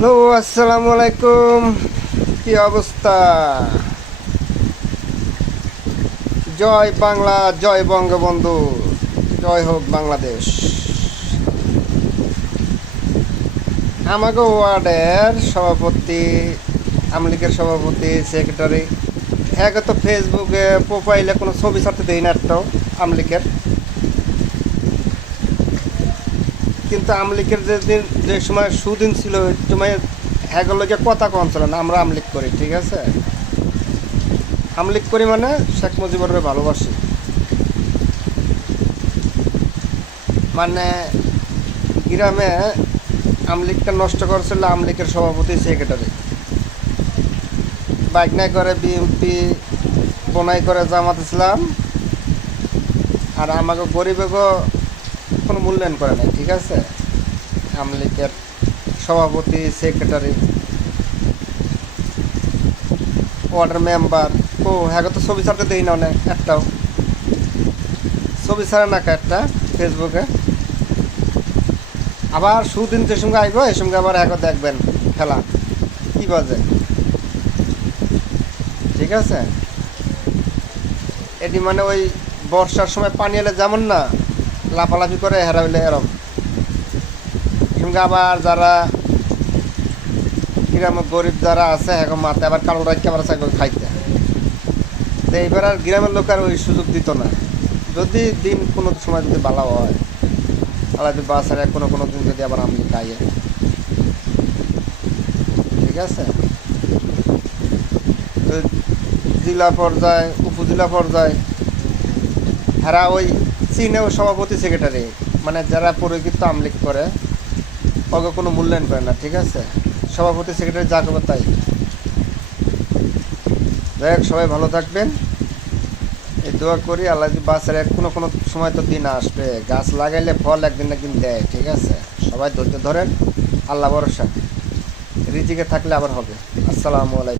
Hello, আসসালামু আলাইকুম। কি অবস্থা? জয় বাংলা, জয় বঙ্গবন্ধু, জয় হোক বাংলাদেশ। আমাকে ওয়ার্ডের সভাপতি, আমলিগের সভাপতি, সেক্রেটারি, হ্যাঁ তো ফেসবুকে প্রোফাইলে কোনো ছবি ছাড়তে দেই না একটাও আমলিগের। কিন্তু আমলিগের যেদিন যে সময় সুদিন ছিল ওই সময় হ্যাগুলোকে কথা কম ছিল না। আমরা আমলিগ করি, ঠিক আছে? আমলিগ করি মানে শেখ মুজিবুরের ভালোবাসি। মানে গ্রামে আমলিগটা নষ্ট করছিল আমলিগের সভাপতি, সেক্রেটারি। বাইক নাই করে বিএনপি, বনাই করে জামাত ইসলাম, আর আমাকে গরিবেগো কোনো মূল্যায়ন করে নাই, ঠিক আছে? আমলিগের সভাপতি, সেক্রেটারি, ওয়ার্ডের মেম্বার, ও হ্যাঁ তো ছবি ছাড়তে দেই না অনেক একটাও। ছবি ছাড়ে না একটা ফেসবুকে। আবার সুদিন যে সঙ্গে আইব এর সঙ্গে আবার হ্যাঁ দেখবেন খেলা কি বাজে, ঠিক আছে? এটি মানে ওই বর্ষার সময় পানি এলে যেমন না লাফালাফি করে, হেরা হইলে এরম সঙ্গে আবার যারা গ্রামে গরিব যারা আছে হ্যাঁ মাথায় আবার কালো রাখতে আবার চাইবে খাইতে। তো এইবার আর গ্রামের লোক আর ওই সুযোগ দিত না। যদি দিন কোনো সময় যদি ভালো হয়, আলাদা বাসারে কোনো কোনো দিন যদি আবার আমি খাইয়ে, ঠিক আছে? তো জেলা পর্যায়ে, উপজেলা পর্যায়ে এরা ওই চীনেও সভাপতি, সেক্রেটারি, মানে যারা পরিচিত আমলিগ করে ওকে কোনো মূল্যায়ন করে না, ঠিক আছে? সভাপতি সেক্রেটারি যা করবে তাই। যাই হোক, সবাই ভালো থাকবেন, এই দোয়া করি। আল্লাহ যদি বাঁচার কোনো কোনো সময় তো দিন আসবে, গাছ লাগাইলে ফল একদিন না একদিন দেয়, ঠিক আছে? সবাই ধৈর্য ধরেন, আল্লাহ ভরসা, রিজিকে থাকলে আবার হবে। আসসালামু আলাইকুম।